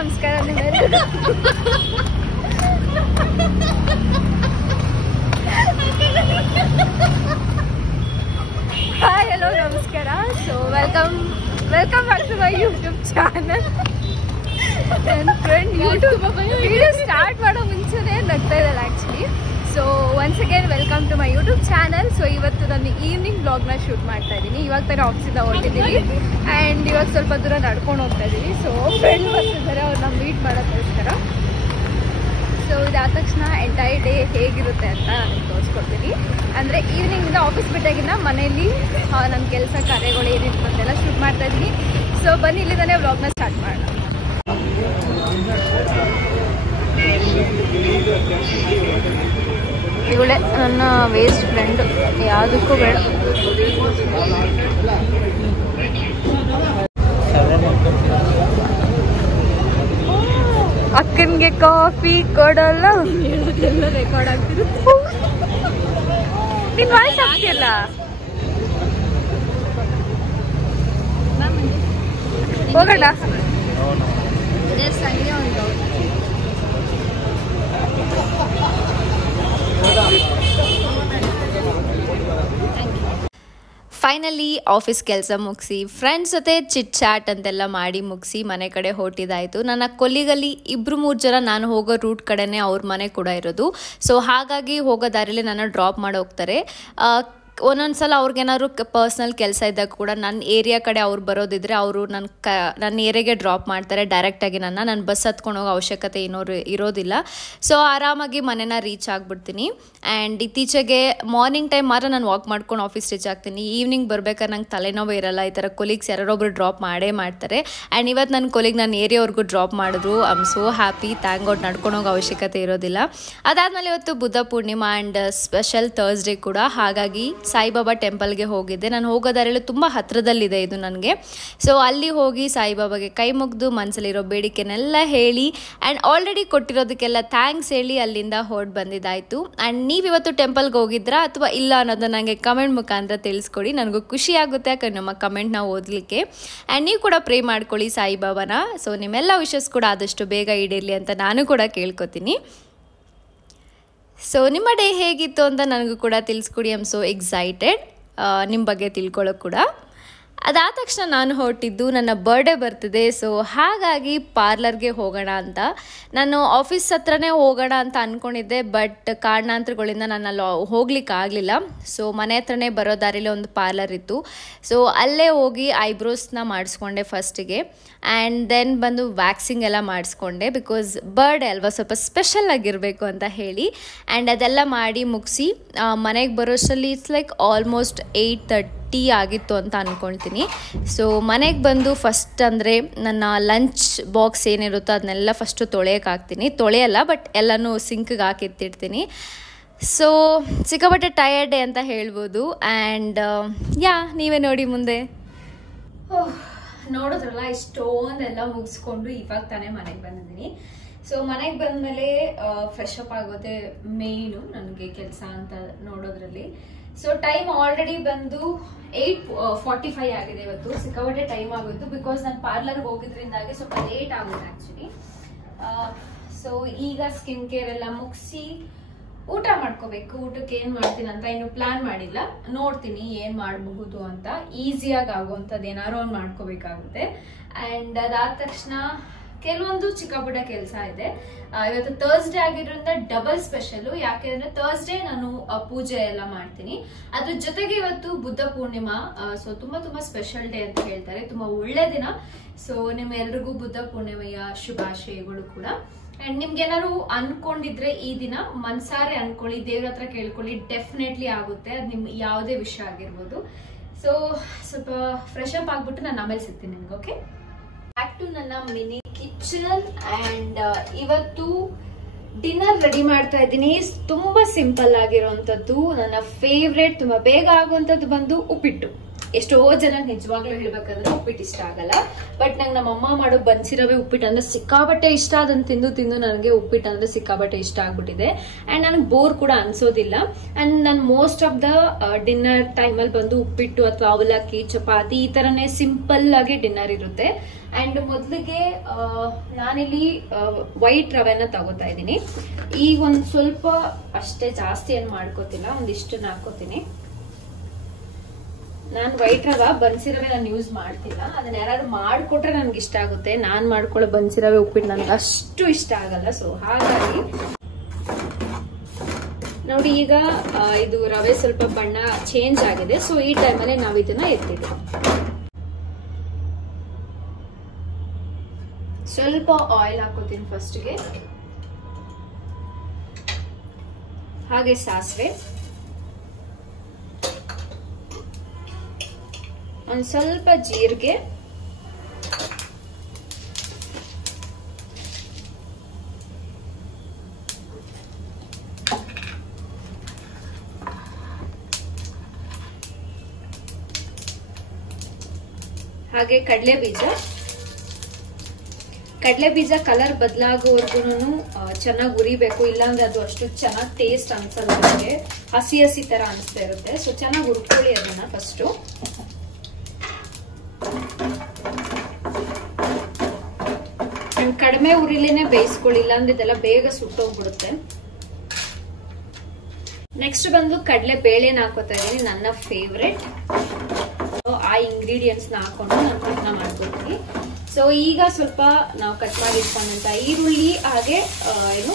ನಮಸ್ಕಾರ hi hello ನಮಸ್ಕಾರ. So welcome back to my YouTube channel. ನನ್ನ ಫ್ರೆಂಡ್ ಯೂಟ್ಯೂಬ್ ವಿಡಿಯೋ ಸ್ಟಾರ್ಟ್ ಮಾಡೋ ಮುಂಚೆನೇ ನಗ್ತಾ ಇದ್ದಲ್ಲ actually. So once again welcome to my YouTube channel. So ಇವತ್ತು ನಾನು ಈವ್ನಿಂಗ್ ಬ್ಲಾಗ್ನ ಶೂಟ್ ಮಾಡ್ತಾ ಇದ್ದೀನಿ. ಇವಾಗ ತಾನೇ ಆಫೀಸಿಂದ ಹೊರಟಿದ್ದೀವಿ ಆ್ಯಂಡ್ ಇವಾಗ ಸ್ವಲ್ಪ ದೂರ ನಡ್ಕೊಂಡು ಹೋಗ್ತಾ ಇದ್ದೀವಿ. ಸೊ ಫ್ರೆಂಡ್ ಬರ್ತಿದ್ದಾರೆ, ಅವ್ರನ್ನ ಮೀಟ್ ಮಾಡೋಕ್ಕೋಸ್ಕರ. ಸೊ ಇದಾದ ತಕ್ಷಣ ಎಂಟೈರ್ ಡೇ ಹೇಗಿರುತ್ತೆ ಅಂತ ನಾನು ತೋರಿಸ್ಕೊಡ್ತೀನಿ. ಅಂದರೆ ಈವ್ನಿಂಗಿಂದ ಆಫೀಸ್ ಬಿಟ್ಟಾಗಿನ ಮನೇಲಿ ನನ್ನ ಕೆಲಸ ಕಾರ್ಯಗಳು ಏನಿತ್ತು ಅಂತೆಲ್ಲ ಶೂಟ್ ಮಾಡ್ತಾ ಇದ್ದೀನಿ. ಸೊ ಬನ್ನಿ ಇಲ್ಲಿಂದನೇ ವ್ಲಾಗ್ನ ಸ್ಟಾರ್ಟ್ ಮಾಡೋಣ. ಇವಳೆ ನನ್ನ ವೇಸ್ಟ್ ಫ್ರೆಂಡ್, ಯಾವುದಕ್ಕೂ ಬೇಡ. ಅಕ್ಕನಿಗೆ ಕಾಫಿ ಕೊಡಲ್ಲ, ಎಲ್ಲ ರೆಕಾರ್ಡ್ ಆಗ್ತಿರುತ್ತೆ. ನಿನ್ ವಾಯ್ಸ್ ಆಗ್ತಿಲ್ಲ. ಹೋಗೋಣ ಸಂಜೆ ಉಂಟು. ಫೈನಲಿ ಆಫೀಸ್ ಕೆಲಸ ಮುಗಿಸಿ ಫ್ರೆಂಡ್ಸ್ ಜೊತೆ ಚಿಟ್ ಚಾಟ್ ಅಂತೆಲ್ಲ ಮಾಡಿ ಮುಗಿಸಿ ಮನೆ ಕಡೆ ಹೊರಟಿದ್ದಾಯಿತು. ನನ್ನ ಕೊಲ್ಲಿಗಲ್ಲಿ 2-3 ಜನ ನಾನು ಹೋಗೋ ರೂಟ್ ಕಡೆನೇ ಅವ್ರ ಮನೆ ಕೂಡ ಇರೋದು. ಸೊ ಹಾಗಾಗಿ ಹೋಗೋ ದಾರಿಲಿ ನನ್ನ ಡ್ರಾಪ್ ಮಾಡಿ ಹೋಗ್ತಾರೆ. ಒಂದೊಂದ್ಸಲ ಅವ್ರಿಗೇನಾದ್ರು ಪರ್ಸ್ನಲ್ ಕೆಲಸ ಇದ್ದಾಗ ಕೂಡ ನನ್ನ ಏರಿಯಾ ಕಡೆ ಅವ್ರು ಬರೋದಿದ್ರೆ ಅವರು ನನ್ನ ಏರಿಯಾಗೆ ಡ್ರಾಪ್ ಮಾಡ್ತಾರೆ ಡೈರೆಕ್ಟಾಗಿ. ನಾನು ಬಸ್ ಹತ್ಕೊಂಡು ಹೋಗೋ ಅವಶ್ಯಕತೆ ಇರೋದಿಲ್ಲ. ಸೊ ಆರಾಮಾಗಿ ಮನೆನ ರೀಚ್ ಆಗಿಬಿಡ್ತೀನಿ. ಆ್ಯಂಡ್ ಇತ್ತೀಚೆಗೆ ಮಾರ್ನಿಂಗ್ ಟೈಮ್ ಮಾತ್ರ ನಾನು ವಾಕ್ ಮಾಡ್ಕೊಂಡು ಆಫೀಸ್ ರೀಚ್ ಆಗ್ತೀನಿ. ಈವ್ನಿಂಗ್ ಬರ್ಬೇಕಾದ್ರೆ ನಂಗೆ ತಲೆನೋವು ಇರಲ್ಲ. ಈ ಥರ ಕೊಲೀಗ್ಸ್ ಯಾರೊಬ್ಬರು ಡ್ರಾಪ್ ಮಾಡೇ ಮಾಡ್ತಾರೆ. ಆ್ಯಂಡ್ ಇವತ್ತು ನನ್ನ ಕೊಲೀಗ್ ನನ್ನ ಏರಿಯಾವರೆಗೂ ಡ್ರಾಪ್ ಮಾಡಿದ್ರು. I am so happy. Thank God, ನಡ್ಕೊಂಡು ಹೋಗೋ ಅವಶ್ಯಕತೆ ಇರೋದಿಲ್ಲ. ಅದಾದಮೇಲೆ ಇವತ್ತು Buddha Purnima and special Thursday ಕೂಡ. ಹಾಗಾಗಿ ಸಾಯಿಬಾಬಾ ಟೆಂಪಲ್ಗೆ ಹೋಗಿದ್ದೆ. ನಾನು ಹೋಗೋದಾರೆಲ್ಲ ತುಂಬ ಹತ್ತಿರದಲ್ಲಿದೆ ಇದು ನನಗೆ. ಸೊ ಅಲ್ಲಿ ಹೋಗಿ ಸಾಯಿಬಾಬಾಗೆ ಕೈ ಮುಗಿದು ಮನಸ್ಸಲ್ಲಿರೋ ಬೇಡಿಕೆನೆಲ್ಲ ಹೇಳಿ ಆ್ಯಂಡ್ ಆಲ್ರೆಡಿ ಕೊಟ್ಟಿರೋದಕ್ಕೆಲ್ಲ ಥ್ಯಾಂಕ್ಸ್ ಹೇಳಿ ಅಲ್ಲಿಂದ ಹೊರಟು ಬಂದಿದ್ದಾಯಿತು. ಆ್ಯಂಡ್ ನೀವಿವತ್ತು ಟೆಂಪಲ್ಗೆ ಹೋಗಿದ್ರಾ ಅಥವಾ ಇಲ್ಲ ಅನ್ನೋದನ್ನ ನನಗೆ ಕಮೆಂಟ್ ಮುಖಾಂತರ ತಿಳಿಸ್ಕೊಡಿ. ನನಗೂ ಖುಷಿ ಆಗುತ್ತೆ ಯಾಕಂದ್ರೆ ನಮ್ಮ ಕಮೆಂಟ್ನ ಓದಲಿಕ್ಕೆ. ಆ್ಯಂಡ್ ನೀವು ಕೂಡ ಪ್ರೇ ಮಾಡ್ಕೊಳ್ಳಿ ಸಾಯಿಬಾಬಾನ. ಸೊ ನಿಮ್ಮೆಲ್ಲ ವಿಷಸ್ ಕೂಡ ಆದಷ್ಟು ಬೇಗ ಈಡೇರಲಿ ಅಂತ ನಾನು ಕೂಡ ಕೇಳ್ಕೊತೀನಿ. ಸೊ ನಿಮ್ಮ ಡೇ ಹೇಗಿತ್ತು ಅಂತ ನನಗೂ ಕೂಡ ತಿಳಿಸ್ಕೊಡಿ. ಐ ಆಮ್ ಸೋ ಎಕ್ಸೈಟೆಡ್ ನಿಮ್ಮ ಬಗ್ಗೆ ತಿಳ್ಕೊಳ್ಳೋಕೆ ಕೂಡ. ಅದಾದ ತಕ್ಷಣ ನಾನು ಹೊರಟಿದ್ದು ನನ್ನ ಬರ್ಡೇ ಬರ್ತಿದೆ. ಸೊ ಹಾಗಾಗಿ ಪಾರ್ಲರ್ಗೆ ಹೋಗೋಣ ಅಂತ. ನಾನು ಆಫೀಸ್ ಹತ್ರನೇ ಹೋಗೋಣ ಅಂತ ಅಂದ್ಕೊಂಡಿದ್ದೆ. ಬಟ್ ಕಾರಣಾಂತರಗಳಿಂದ ನಾನು ಅಲ್ಲಿ ಹೋಗ್ಲಿಕ್ಕೆ ಆಗಲಿಲ್ಲ. ಸೊ ಮನೆ ಹತ್ರನೇ ಬರೋ ದಾರಿಲಿ ಒಂದು ಪಾರ್ಲರ್ ಇತ್ತು. ಸೊ ಅಲ್ಲೇ ಹೋಗಿ ಐಬ್ರೋಸ್ನ ಮಾಡಿಸ್ಕೊಂಡೆ ಫಸ್ಟಿಗೆ. ಆ್ಯಂಡ್ ದೆನ್ ಬಂದು ವ್ಯಾಕ್ಸಿಂಗ್ ಎಲ್ಲ ಮಾಡಿಸ್ಕೊಂಡೆ. ಬಿಕಾಸ್ ಬರ್ಡೇ ಅಲ್ವಾ, ಸ್ವಲ್ಪ ಸ್ಪೆಷಲ್ ಆಗಿರಬೇಕು ಅಂತ ಹೇಳಿ. ಆ್ಯಂಡ್ ಅದೆಲ್ಲ ಮಾಡಿ ಮುಗಿಸಿ ಮನೆಗೆ ಬರೋಷ್ಟರಲ್ಲಿ ಇಟ್ಸ್ ಲೈಕ್ ಆಲ್ಮೋಸ್ಟ್ 8:30 ಆಗಿತ್ತು ಅಂತ ಅಂದ್ಕೊಳ್ತೀನಿ. ಸೊ ಮನೆಗೆ ಬಂದು ಫಸ್ಟ್ ಅಂದರೆ ನನ್ನ ಲಂಚ್ ಬಾಕ್ಸ್ ಏನಿರುತ್ತೋ ಅದನ್ನೆಲ್ಲ ಫಸ್ಟು ತೊಳೆಯೋಕ್ಕಾಗ್ತೀನಿ. ತೊಳೆಯಲ್ಲ, ಬಟ್ ಎಲ್ಲನೂ ಸಿಂಕ್ಗೆ ಹಾಕಿತ್ತಿಡ್ತೀನಿ. ಸೊ ಸಿಕ್ಕಾಪಟ್ಟೆ ಟಯರ್ಡ್ ಡೇ ಅಂತ ಹೇಳ್ಬೋದು. ಆ್ಯಂಡ್ ನೀವೇ ನೋಡಿ ಮುಂದೆ. ನೋಡಿದ್ರಲ್ಲ, ಇಷ್ಟೊಂದೆಲ್ಲ ಮುಗಿಸ್ಕೊಂಡು ಇವಾಗ ತಾನೇ ಮನೆಗೆ ಬಂದಿದ್ದೀನಿ. ಸೊ ಮನೆಗೆ ಬಂದಮೇಲೆ ಫ್ರೆಶ್ ಅಪ್ ಆಗೋದೇ ಮೇಯ್ನು ನನಗೆ ಕೆಲಸ ಅಂತ ನೋಡೋದ್ರಲ್ಲಿ. ಸೊ ಟೈಮ್ ಆಲ್ರೆಡಿ ಬಂದು 8:45 ಆಗಿದೆ. ಇವತ್ತು ಸಿಕ್ಕಾಪಟ್ಟೆ ಟೈಮ್ ಆಗೋಯ್ತು. ಬಿಕಾಸ್ ನಾನು ಪಾರ್ಲರ್ಗೆ ಹೋಗಿದ್ರಿಂದಾಗಿ ಸ್ವಲ್ಪ ಲೇಟ್ ಆಗೋದು ಆ್ಯಕ್ಚುಲಿ. ಸೊ ಈಗ ಸ್ಕಿನ್ ಕೇರ್ ಎಲ್ಲ ಮುಗಿಸಿ ಊಟ ಮಾಡ್ಕೋಬೇಕು. ಊಟಕ್ಕೆ ಏನ್ ಮಾಡ್ತೀನಿ ಅಂತ ಇನ್ನು ಪ್ಲಾನ್ ಮಾಡಿಲ್ಲ. ನೋಡ್ತೀನಿ ಏನ್ ಮಾಡಬಹುದು ಅಂತ. ಈಸಿಯಾಗಿ ಆಗುವಂಥದ್ದು ಏನಾದ್ರು ಒಂದು ಮಾಡ್ಕೋಬೇಕಾಗುತ್ತೆ. ಆ್ಯಂಡ್ ಅದಾದ ತಕ್ಷಣ ಕೆಲವೊಂದು ಚಿಕ್ಕ ಪುಟ್ಟ ಕೆಲಸ ಇದೆ. ಇವತ್ತು ಥರ್ಸ್ಡೇ ಆಗಿರೋದ್ರಿಂದ ಡಬಲ್ ಸ್ಪೆಷಲು. ಯಾಕೆಂದ್ರೆ ಥರ್ಸ್ಡೇ ನಾನು ಪೂಜೆ ಎಲ್ಲ ಮಾಡ್ತೀನಿ. ಅದ್ರ ಜೊತೆಗೆ ಇವತ್ತು ಬುದ್ಧ ಪೂರ್ಣಿಮಾ. ಸೊ ತುಂಬಾ ಸ್ಪೆಷಲ್ ಡೇ ಅಂತ ಹೇಳ್ತಾರೆ. ತುಂಬಾ ಒಳ್ಳೆ ದಿನ. ಸೊ ನಿಮ್ಮೆಲ್ರಿಗೂ ಬುದ್ಧ ಪೂರ್ಣಿಮೆಯ ಶುಭಾಶಯಗಳು ಕೂಡ. ಅಂಡ್ ನಿಮ್ಗೆ ಏನಾದ್ರು ಅನ್ಕೊಂಡಿದ್ರೆ ಈ ದಿನ ಮನ್ಸಾರೆ ಅನ್ಕೊಳ್ಳಿ, ದೇವ್ರ ಹತ್ರ ಕೇಳ್ಕೊಳ್ಳಿ, ಡೆಫಿನೆಟ್ಲಿ ಆಗುತ್ತೆ. ಅದು ನಿಮ್ ಯಾವುದೇ ವಿಷಯ ಆಗಿರ್ಬೋದು. ಸೊ ಸ್ವಲ್ಪ ಫ್ರೆಶ್ ಅಪ್ ಆಗ್ಬಿಟ್ಟು ನಾನು ಆಮೇಲೆ ಸಿಗ್ತೀನಿ ನಿಮ್ಗೆ. ಓಕೆ, ಬ್ಯಾಕ್ ಟು ನನ್ನ ಮಿನಿ ಕಿಚನ್. ಅಂಡ್ ಇವತ್ತು ಡಿನ್ನರ್ ರೆಡಿ ಮಾಡ್ತಾ ಇದ್ದೀನಿ. ತುಂಬಾ ಸಿಂಪಲ್ ಆಗಿರುವಂತದ್ದು, ನನ್ನ ಫೇವ್ರೇಟ್, ತುಂಬಾ ಬೇಗ ಆಗುವಂತದ್ದು ಬಂದು ಉಪ್ಪಿಟ್ಟು. ಎಷ್ಟೋ ಜನ ನಿಜವಾಗ್ಲೂ ಹೇಳ್ಬೇಕಂದ್ರೆ ಉಪ್ಪಿಟ್ಟು ಇಷ್ಟ ಆಗಲ್ಲ. ಬಟ್ ನಂಗೆ ನಮ್ಮಮ್ಮ ಮಾಡೋ ಬನ್ಸಿರವೆ ಉಪ್ಪಿಟ್ಟು ಅಂದ್ರೆ ಸಿಕ್ಕಾಬಟ್ಟೆ ಇಷ್ಟ. ಅದನ್ನ ತಿಂದು ನನಗೆ ಉಪ್ಪಿಟ್ಟು ಅಂದ್ರೆ ಸಿಕ್ಕಾಬಟ್ಟೆ ಇಷ್ಟ ಆಗ್ಬಿಟ್ಟಿದೆ. ಅಂಡ್ ನನಗೆ ಬೋರ್ ಕೂಡ ಅನ್ಸೋದಿಲ್ಲ. ಅಂಡ್ ನಾನು ಮೋಸ್ಟ್ ಆಫ್ ದ ಡಿನ್ನರ್ ಟೈಮಲ್ಲಿ ಬಂದು ಉಪ್ಪಿಟ್ಟು ಅಥವಾ ಅವಲಕ್ಕಿ ಚಪಾತಿ ಈ ತರನೇ ಸಿಂಪಲ್ ಆಗಿ ಡಿನ್ನರ್ ಇರುತ್ತೆ. ಅಂಡ್ ಮೊದಲಿಗೆ ನಾನಿಲ್ಲಿ ವೈಟ್ ರವೆನ ತಗೋತಾ ಇದ್ದೀನಿ. ಈಗ ಒಂದ್ ಸ್ವಲ್ಪ ಅಷ್ಟೇ, ಜಾಸ್ತಿ ಏನು ಮಾಡ್ಕೋತಿಲ್ಲ, ಒಂದಿಷ್ಟನ್ನ ಹಾಕೋತೀನಿ. ನಾನು ವೈಟ್ ರವೆ ಬನ್ಸಿರವೆ ನಾನು ಯೂಸ್ ಮಾಡ್ತಿಲ್ಲ. ಅದನ್ನ ಯಾರಾದ್ರೂ ಮಾಡ್ಕೊಟ್ರೆ ನನ್ಗೆ ಇಷ್ಟ ಆಗುತ್ತೆ. ನಾನ್ ಮಾಡ್ಕೊಳ್ಳೋ ಬನ್ಸಿರವೆ ಉಪ್ಪಿಟ್ಟು ನನ್ಗೆ ಅಷ್ಟು ಇಷ್ಟ ಆಗಲ್ಲ. ಸೊ ಹಾಗಾಗಿ ನೋಡಿ, ಈಗ ಇದು ರವೆ ಸ್ವಲ್ಪ ಬಣ್ಣ ಚೇಂಜ್ ಆಗಿದೆ. ಸೊ ಈ ಟೈಮಲ್ಲಿ ನಾವು ಇದನ್ನ ಎತ್ತಿದ್ವಿ. ಸ್ವಲ್ಪ ಆಯಿಲ್ ಹಾಕೋತೀನಿ ಫಸ್ಟ್ಗೆ, ಹಾಗೆ ಸಾಸಿವೆ, ಒಂದ್ ಸ್ವಲ್ಪ ಜೀರಿಗೆ, ಹಾಗೆ ಕಡಲೆ ಬೀಜ. ಕಡಲೆ ಬೀಜ ಕಲರ್ ಬದಲಾಗೋವರೆಗೂ ಚೆನ್ನಾಗಿ ಉರಿಬೇಕು, ಇಲ್ಲಾಂದ್ರೆ ಅದು ಅಷ್ಟು ಚೆನ್ನಾಗಿ ಟೇಸ್ಟ್ ಅನ್ಸಲ್ಲ. ನನಗೆ ಹಸಿ ಹಸಿ ತರ ಅನಿಸ್ತಾ ಇರುತ್ತೆ. ಸೊ ಚೆನ್ನಾಗಿ ಹುರ್ಕೊಳ್ಳಿ ಅದನ್ನ ಫಸ್ಟ್. ಕಡಿಮೆ ಉರಿಲೇನೆ ಬೇಯಿಸ್ಕೊಳ್ಳಿ, ಇಲ್ಲಾಂದ್ರೆ ಇದೆಲ್ಲ ಬೇಗ ಸುಟ್ಟೋಗ್ಬಿಡುತ್ತೆ. ನೆಕ್ಸ್ಟ್ ಬಂದು ಕಡಲೆ ಬೇಳೆನ ಹಾಕೋತಾ ಇದೀನಿ, ನನ್ನ ಫೇವ್ರೆಟ್. ಆ ಇಂಗ್ರೀಡಿಯೆಂಟ್ಸ್ ನ ಹಾಕೊಂಡು ನಾನು ಕಟ್ನ ಮಾಡ್ಕೊತೀನಿ. ಸೊ ಈಗ ಸ್ವಲ್ಪ ನಾವು ಕಟ್ ಮಾಡಿ ಇಟ್ಕೊಂಡಂತ ಈರುಳ್ಳಿ ಹಾಗೆ ಏನು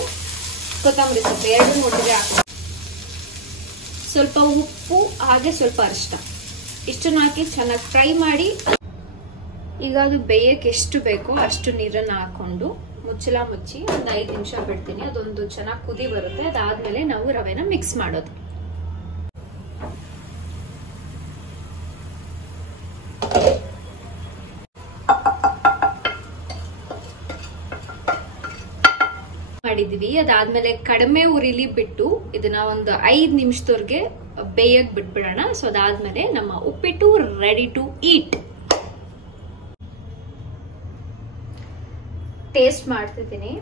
ಕೊತ್ತಂಬರಿ ಸೊಪ್ಪು ಎರಡು ಒಟ್ಟಿಗೆ ಹಾಕಿ, ಸ್ವಲ್ಪ ಉಪ್ಪು ಹಾಗೆ ಸ್ವಲ್ಪ ಅರಿಶಿನ ಇಷ್ಟನ್ನ ಹಾಕಿ ಚೆನ್ನಾಗಿ ಫ್ರೈ ಮಾಡಿ. ಈಗ ಅದು ಬೇಯಕ್ಕೆ ಎಷ್ಟು ಬೇಕೋ ಅಷ್ಟು ನೀರನ್ನ ಹಾಕೊಂಡು ಮುಚ್ಚಳ ಮುಚ್ಚಿ ಒಂದು 5 ನಿಮಿಷ ಬಿಡ್ತೀನಿ. ಅದೊಂದು ಚೆನ್ನಾಗಿ ಕುದಿ ಬರುತ್ತೆ. ಅದಾದ್ಮೇಲೆ ನಾವು ರವೆನ ಮಿಕ್ಸ್ ಮಾಡೋದು. ಮಾಡಿದೀವಿ. ಅದಾದ್ಮೇಲೆ ಕಡಿಮೆ ಉರಿಲಿ ಬಿಟ್ಟು ಇದನ್ನ ಒಂದು 5 ನಿಮಿಷದವರೆಗೆ ಬೇಯಕ್ ಬಿಟ್ಬಿಡೋಣ. ಸೊ ಅದಾದ್ಮೇಲೆ ನಮ್ಮ ಉಪ್ಪಿಟ್ಟು ರೆಡಿ ಟು ಈಟ್. ಟೇಸ್ಟ್ ಮಾಡ್ತಿದ್ದೀನಿ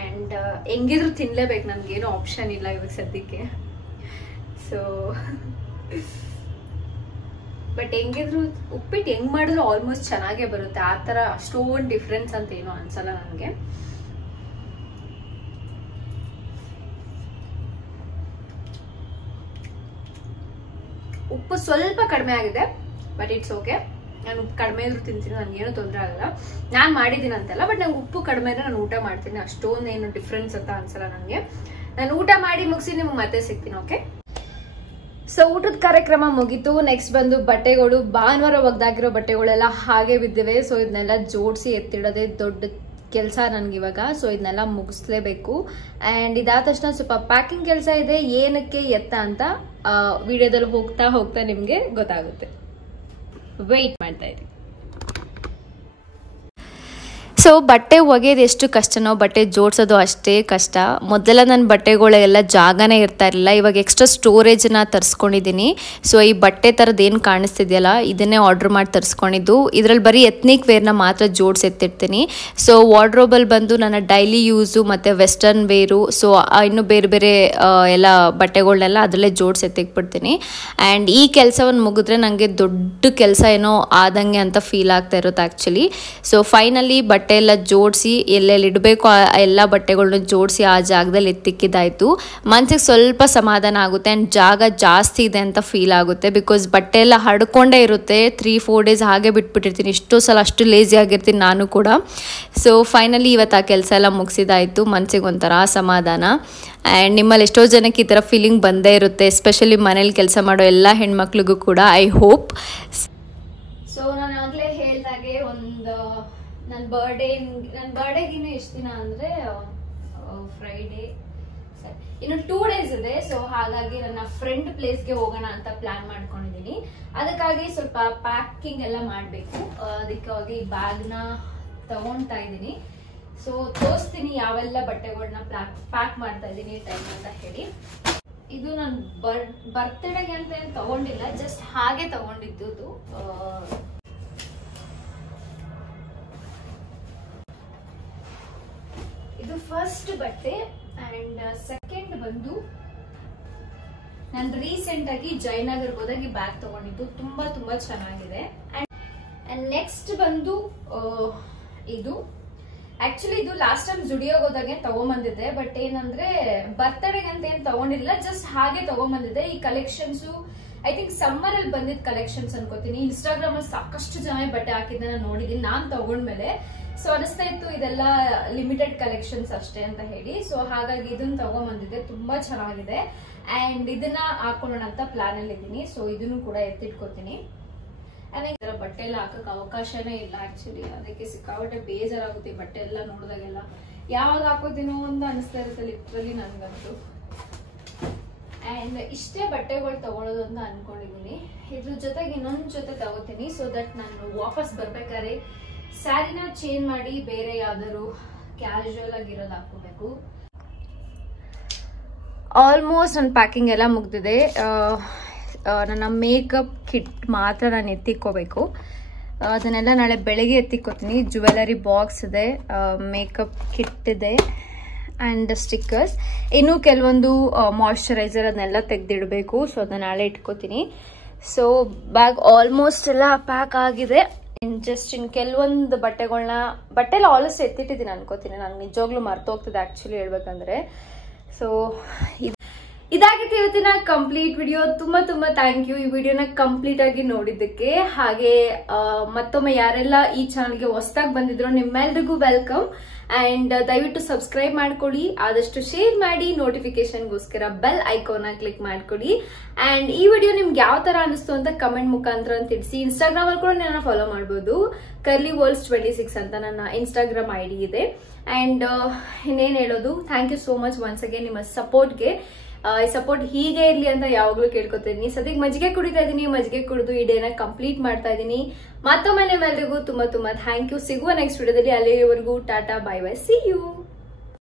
ಅಂಡ್ ಹೆಂಗಿದ್ರು ತಿನ್ಲೇಬೇಕು, ನನ್ಗೇನು ಆಪ್ಷನ್ ಇಲ್ಲ ಇವಾಗ ಸದ್ಯಕ್ಕೆ. ಸೊ ಬಟ್ ಹೆಂಗಿದ್ರು ಉಪ್ಪಿಟ್ಟು ಹೆಂಗ್ ಮಾಡಿದ್ರು ಆಲ್ಮೋಸ್ಟ್ ಚೆನ್ನಾಗೇ ಬರುತ್ತೆ. ಆ ತರ ಅಷ್ಟೊಂದು ಡಿಫ್ರೆನ್ಸ್ ಅಂತ ಏನು ಅನ್ಸಲ್ಲ ನನಗೆ. ಉಪ್ಪು ಸ್ವಲ್ಪ ಕಡಿಮೆ ಆಗಿದೆ, ಬಟ್ ಇಟ್ಸ್ ಓಕೆ. ನಾನು ಉಪ್ಪು ಕಡಿಮೆ ಇದ್ರು ತಿಂತೀನಿ, ನನ್ಗೇನು ತೊಂದರೆ ಆಗಲ್ಲ. ನಾನ್ ಮಾಡಿದ್ದೀನಿ ಅಂತಲ್ಲ, ಬಟ್ ನಂಗೆ ಉಪ್ಪು ಕಡಿಮೆ ಇದ್ರೆ ನಾನು ಊಟ ಮಾಡ್ತೀನಿ. ಅಷ್ಟೊಂದೇನು ಡಿಫ್ರೆನ್ಸ್ ಅಂತ ಅನ್ಸಲ್ಲ ನನಗೆ. ನಾನು ಊಟ ಮಾಡಿ ಮುಗಿಸಿ ನಿಮ್ಗೆ ಮತ್ತೆ ಸಿಗ್ತೀನಿ, ಓಕೆ? ಸೊ ಊಟದ ಕಾರ್ಯಕ್ರಮ ಮುಗೀತು. ನೆಕ್ಸ್ಟ್ ಬಂದು ಬಟ್ಟೆಗಳು, ಭಾನುವಾರ ಒಗ್ದಾಗಿರೋ ಬಟ್ಟೆಗಳೆಲ್ಲ ಹಾಗೆ ಬಿದ್ದಿವೆ. ಸೊ ಇದನ್ನೆಲ್ಲ ಜೋಡಿಸಿ ಎತ್ತಿಡೋದೇ ದೊಡ್ಡ ಕೆಲಸ ನನ್ಗಿವಾಗ. ಸೊ ಇದನ್ನೆಲ್ಲ ಮುಗಿಸ್ಲೇಬೇಕು. ಅಂಡ್ ಇದಾದ ತಕ್ಷಣ ಸ್ವಲ್ಪ ಪ್ಯಾಕಿಂಗ್ ಕೆಲಸ ಇದೆ. ಏನಕ್ಕೆ ಎತ್ತ ಅಂತ ವಿಡಿಯೋದಲ್ಲಿ ಹೋಗ್ತಾ ಹೋಗ್ತಾ ನಿಮ್ಗೆ ಗೊತ್ತಾಗುತ್ತೆ. ವೆಯ್ಟ್ ಮಾಡ್ತಾ ಇರಿ. ಸೊ ಬಟ್ಟೆ ಒಗೆಯೋದು ಎಷ್ಟು ಕಷ್ಟನೋ ಬಟ್ಟೆ ಜೋಡಿಸೋದು ಅಷ್ಟೇ ಕಷ್ಟ. ಮೊದಲೆಲ್ಲ ನನ್ನ ಬಟ್ಟೆಗಳೆಲ್ಲ ಜಾಗನೇ ಇರ್ತಾ ಇರಲಿಲ್ಲ. ಇವಾಗ ಎಕ್ಸ್ಟ್ರಾ ಸ್ಟೋರೇಜನ್ನ ತರಿಸ್ಕೊಂಡಿದ್ದೀನಿ. ಸೊ ಈ ಬಟ್ಟೆ ಥರದ್ದು ಏನು ಕಾಣಿಸ್ತಿದೆಯಲ್ಲ, ಇದನ್ನೇ ಆರ್ಡ್ರ್ ಮಾಡಿ ತರಿಸ್ಕೊಂಡಿದ್ದು. ಇದರಲ್ಲಿ ಬರೀ ಎತ್ನಿಕ್ ವೇರ್ನ ಮಾತ್ರ ಜೋಡಿಸಿ ಎತ್ತಿರ್ತೀನಿ. ಸೊ ವಾರ್ಡ್ರೋಬಲ್ಲಿ ಬಂದು ನನ್ನ ಡೈಲಿ ಯೂಸು ಮತ್ತು ವೆಸ್ಟರ್ನ್ ವೇರು, ಸೊ ಇನ್ನು ಬೇರೆ ಬೇರೆ ಎಲ್ಲ ಬಟ್ಟೆಗಳನ್ನೆಲ್ಲ ಅದರಲ್ಲೇ ಜೋಡಿಸಿ ಎತ್ತಿಕ್ಬಿಡ್ತೀನಿ. ಆ್ಯಂಡ್ ಈ ಕೆಲಸವನ್ನು ಮುಗಿದ್ರೆ ನನಗೆ ದೊಡ್ಡ ಕೆಲಸ ಏನೋ ಆದಂಗೆ ಅಂತ ಫೀಲ್ ಆಗ್ತಾ ಇರುತ್ತೆ ಆ್ಯಕ್ಚುಲಿ. ಸೊ ಫೈನಲಿ ಬಟ್ಟೆ ಎಲ್ಲ ಜೋಡಿಸಿ ಎಲ್ಲೆಲ್ಲಿ ಇಡಬೇಕು ಆ ಎಲ್ಲ ಬಟ್ಟೆಗಳನ್ನ ಜೋಡಿಸಿ ಆ ಜಾಗದಲ್ಲಿ ಎತ್ತಿಕ್ಕಿದ್ದಾಯಿತು. ಮನಸ್ಸಿಗೆ ಸ್ವಲ್ಪ ಸಮಾಧಾನ ಆಗುತ್ತೆ. ಆ್ಯಂಡ್ ಜಾಗ ಜಾಸ್ತಿ ಇದೆ ಅಂತ ಫೀಲ್ ಆಗುತ್ತೆ. ಬಿಕಾಸ್ ಬಟ್ಟೆ ಎಲ್ಲ ಹಡ್ಕೊಂಡೇ ಇರುತ್ತೆ. 3-4 ಡೇಸ್ ಹಾಗೆ ಬಿಟ್ಬಿಟ್ಟಿರ್ತೀನಿ. ಎಷ್ಟೋ ಸಲ ಅಷ್ಟು ಲೇಸಿ ಆಗಿರ್ತೀನಿ ನಾನು ಕೂಡ. ಸೊ ಫೈನಲಿ ಇವತ್ತು ಆ ಕೆಲಸ ಎಲ್ಲ ಮುಗಿಸಿದಾಯಿತು. ಮನಸ್ಸಿಗೆ ಒಂಥರ ಸಮಾಧಾನ. ಆ್ಯಂಡ್ ನಿಮ್ಮಲ್ಲಿ ಎಷ್ಟೋ ಜನಕ್ಕೆ ಈ ಥರ ಫೀಲಿಂಗ್ ಬಂದೇ ಇರುತ್ತೆ, ಎಸ್ಪೆಷಲಿ ಮನೇಲಿ ಕೆಲಸ ಮಾಡೋ ಎಲ್ಲ ಹೆಣ್ಮಕ್ಳಿಗೂ ಕೂಡ, ಐ ಹೋಪ್. ಸೊ ನಾನು ಆಗಲೇ ಹೇಳ್ದಾಗೆ ನನ್ನ ಬರ್ಡೇಗಿನ ಎಷ್ಟು ದಿನ ಅಂದರೆ ಫ್ರೈಡೇ, ಇನ್ನು 2 ಡೇಸ್ ಇದೆ. ಸೊ ಹಾಗಾಗಿ ನನ್ನ ಫ್ರೆಂಡ್ ಪ್ಲೇಸ್ಗೆ ಹೋಗೋಣ ಅಂತ ಪ್ಲಾನ್ ಮಾಡ್ಕೊಂಡಿದ್ದೀನಿ. ಅದಕ್ಕಾಗಿ ಸ್ವಲ್ಪ ಪ್ಯಾಕಿಂಗ್ ಎಲ್ಲ ಮಾಡಬೇಕು. ಅದಕ್ಕಾಗಿ ಬ್ಯಾಗ್ನ ತಗೊಳ್ತಾ ಇದ್ದೀನಿ. ಸೊ ತೋರಿಸ್ತೀನಿ ಯಾವೆಲ್ಲ ಬಟ್ಟೆಗಳನ್ನ ಪ್ಯಾಕ್ ಮಾಡ್ತಾ ಇದ್ದೀನಿ ಟೈಮ್ ಅಂತ ಹೇಳಿ. ಇದು ನಾನು ಬರ್ತ್ಡೇಗೆ ಅಂತ ಏನು ತಗೊಂಡಿಲ್ಲ, ಜಸ್ಟ್ ಹಾಗೆ ತಗೊಂಡಿದ್ದು. ಇದು ಫಸ್ಟ್ ಬಟ್ಟೆ. ಅಂಡ್ ಸೆಕೆಂಡ್ ಬಂದು ನಾನು ರೀಸೆಂಟ್ ಆಗಿ ಜಯನಗರ್ಗೆ ಹೋದಾಗ ಬ್ಯಾಗ್ ತಗೊಂಡಿದ್ದು, ತುಂಬಾ ತುಂಬಾ ಚೆನ್ನಾಗಿದೆ. ಅಂಡ್ ನೆಕ್ಸ್ಟ್ ಬಂದು ಇದು ಆಕ್ಚುಲಿ ಇದು ಲಾಸ್ಟ್ ಟೈಮ್ ಜುಡಿಯೋಗೆ ಹೋದಾಗೆ ತಗೊಂಬಂದಿದ್ದೆ, ಬಟ್ ಏನಂದ್ರೆ ಬರ್ತಡೆಗೆ ಅಂತ ಏನ್ ತಗೊಂಡಿಲ್ಲ, ಜಸ್ಟ್ ಹಾಗೆ ತಗೊಂಬಂದಿದ್ದೆ. ಈ ಕಲೆಕ್ಷನ್ಸ್ ಐ ಥಿಂಕ್ ಸಮ್ಮರ್ ಅಲ್ಲಿ ಬಂದಿದ್ ಕಲೆಕ್ಷನ್ಸ್ ಅನ್ಕೋತೀನಿ. ಇನ್ಸ್ಟಾಗ್ರಾಮ್ ಅಲ್ಲಿ ಸಾಕಷ್ಟು ಜನ ಬಟ್ಟೆ ಹಾಕಿದ್ದನ್ನ ನೋಡಿದೀನಿ ನಾನ್ ತಗೊಂಡ್ಮೇಲೆ. ಸೊ ಅನಿಸ್ತಾ ಇತ್ತು ಇದೆಲ್ಲ ಲಿಮಿಟೆಡ್ ಕಲೆಕ್ಷನ್ಸ್ ಅಷ್ಟೇ ಅಂತ ಹೇಳಿ. ಸೊ ಹಾಗಾಗಿ ಇದನ್ನ ತಗೊಂಬಂದಿದ್ದೆ, ತುಂಬಾ ಚೆನ್ನಾಗಿದೆ. ಅಂಡ್ ಇದನ್ನ ಹಾಕೊಳ್ಳೋಣ ಅಂತ ಪ್ಲಾನ್ ಅಲ್ಲಿ ಇದ್ದೀನಿ. ಸೊ ಇದನ್ನು ಕೂಡ ಎತ್ತಿಟ್ಕೋತೀನಿ. ಇದರ ಬಟ್ಟೆ ಎಲ್ಲ ಹಾಕಕ್ ಅವಕಾಶನೇ ಇಲ್ಲ ಆಕ್ಚುಲಿ, ಅದಕ್ಕೆ ಸಿಕ್ಕಾಪಟ್ಟೆ ಬೇಜಾರಾಗುತ್ತೆ ಬಟ್ಟೆ ಎಲ್ಲ ನೋಡಿದಾಗೆಲ್ಲ. ಯಾವಾಗ ಹಾಕೋತೀನೋ ಅಂತ ಅನಿಸ್ತಾ ಇರುತ್ತೆ ಲಿಟ್ರಲಿ ನನ್ಗಂತೂ. ಅಂಡ್ ಇಷ್ಟೇ ಬಟ್ಟೆಗಳು ತಗೊಳ್ಳೋದು ಅಂತ ಅನ್ಕೊಂಡಿದೀನಿ. ಇದ್ರ ಜೊತೆಗೆ ಇನ್ನೊಂದ್ ಜೊತೆ ತಗೋತೀನಿ, ಸೊ ದಟ್ ನಾನು ವಾಪಸ್ ಬರ್ಬೇಕಾದ್ರೆ ಸ್ಯಾರಿನ ಚೇಂಜ್ ಮಾಡಿ ಬೇರೆ ಯಾವ್ದಾದ್ರು ಕ್ಯಾಶುವಲ್ ಆಗಿರೋದು ಹಾಕೋಬೇಕು. ಆಲ್ಮೋಸ್ಟ್ ನನ್ನ ಪ್ಯಾಕಿಂಗ್ ಎಲ್ಲ ಮುಗ್ದಿದೆ. ನನ್ನ ಮೇಕಪ್ ಕಿಟ್ ಮಾತ್ರ ನಾನು ಎತ್ತಿಕ್ಕೋಬೇಕು. ಅದನ್ನೆಲ್ಲ ನಾಳೆ ಬೆಳಗ್ಗೆ ಎತ್ತಿಕ್ಕೋತೀನಿ. ಜ್ಯುವೆಲರಿ ಬಾಕ್ಸ್ ಇದೆ, ಮೇಕಪ್ ಕಿಟ್ ಇದೆ ಆ್ಯಂಡ್ ಸ್ಟಿಕ್ಕರ್ಸ್. ಇನ್ನೂ ಕೆಲವೊಂದು ಮಾಯ್ಶ್ಚರೈಸರ್ ಅದನ್ನೆಲ್ಲ ತೆಗೆದಿಡಬೇಕು. ಸೊ ಅದನ್ನ ನಾಳೆ ಇಟ್ಕೋತೀನಿ. ಸೊ ಬ್ಯಾಗ್ ಆಲ್ಮೋಸ್ಟ್ ಎಲ್ಲ ಪ್ಯಾಕ್ ಆಗಿದೆ. ಜಸ್ಟ್ ಇನ್ ಕೆಲವೊಂದು ಬಟ್ಟೆಲ್ಲ ಆಲ್ಮೋಸ್ಟ್ ಎತ್ತಿಟ್ಟಿದ್ದೀನಿ ಅನ್ಕೋತೀನಿ. ನಾನು ನಿಜವಾಗ್ಲೂ ಮರ್ತೋಗ್ತಿದೆ ಆ್ಯಕ್ಚುಲಿ ಹೇಳ್ಬೇಕಂದ್ರೆ. ಸೊ ಇದಾಗಿತ್ತು ಇವತ್ತಿನ ಕಂಪ್ಲೀಟ್ ವಿಡಿಯೋ. ತುಂಬಾ ತುಂಬಾ ಥ್ಯಾಂಕ್ ಯು ಈ ವಿಡಿಯೋನ ಕಂಪ್ಲೀಟ್ ಆಗಿ ನೋಡಿದ್ದಕ್ಕೆ. ಹಾಗೆ ಮತ್ತೊಮ್ಮೆ ಯಾರೆಲ್ಲ ಈ ಚಾನಲ್ಗೆ ಹೊಸದಾಗಿ ಬಂದಿದ್ರು ನಿಮ್ಮೆಲ್ರಿಗೂ ವೆಲ್ಕಮ್. ಅಂಡ್ ದಯವಿಟ್ಟು ಸಬ್ಸ್ಕ್ರೈಬ್ ಮಾಡ್ಕೊಳ್ಳಿ, ಆದಷ್ಟು ಶೇರ್ ಮಾಡಿ, ನೋಟಿಫಿಕೇಶನ್ಗೋಸ್ಕರ ಬೆಲ್ ಐಕಾನ್ ಕ್ಲಿಕ್ ಮಾಡ್ಕೊಳ್ಳಿ. ಅಂಡ್ ಈ ವಿಡಿಯೋ ನಿಮ್ಗೆ ಯಾವ ತರ ಅನಿಸ್ತು ಅಂತ ಕಮೆಂಟ್ ಮುಖಾಂತರ ತಿಳಿಸಿ. ಇನ್ಸ್ಟಾಗ್ರಾಮ್ ಅಲ್ಲಿ ಕೂಡ ನನ್ನ ಫಾಲೋ ಮಾಡಬಹುದು. curlyworlds26 ಅಂತ ನನ್ನ ಇನ್ಸ್ಟಾಗ್ರಾಮ್ ID ಇದೆ. ಅಂಡ್ ಇನ್ನೇನ್ ಹೇಳೋದು, thank you so much once again ನಿಮ್ಮ ಸಪೋರ್ಟ್ಗೆ. ಈ ಸಪೋರ್ಟ್ ಹೀಗೆ ಇರ್ಲಿ ಅಂತ ಯಾವಾಗ್ಲೂ ಕೇಳ್ಕೊತೀನಿ. ಸದ್ಯಕ್ಕೆ ಮಜ್ಜಿಗೆ ಕುಡಿತಾ ಇದೀನಿ, ಮಜ್ಜಿಗೆ ಕುಡಿದು ಈ ಡೇನ ಕಂಪ್ಲೀಟ್ ಮಾಡ್ತಾ ಇದೀನಿ. ಮತ್ತೊಮ್ಮೆ ನಿಮ್ಮೆಲ್ಲರಿಗೂ ತುಂಬಾ ತುಂಬಾ ಥ್ಯಾಂಕ್ ಯು. ಸಿಗುವ ನೆಕ್ಸ್ಟ್ ವಿಡಿಯೋದಲ್ಲಿ. ಅಲ್ಲಿವರೆಗೂ tata, bye bye, see you.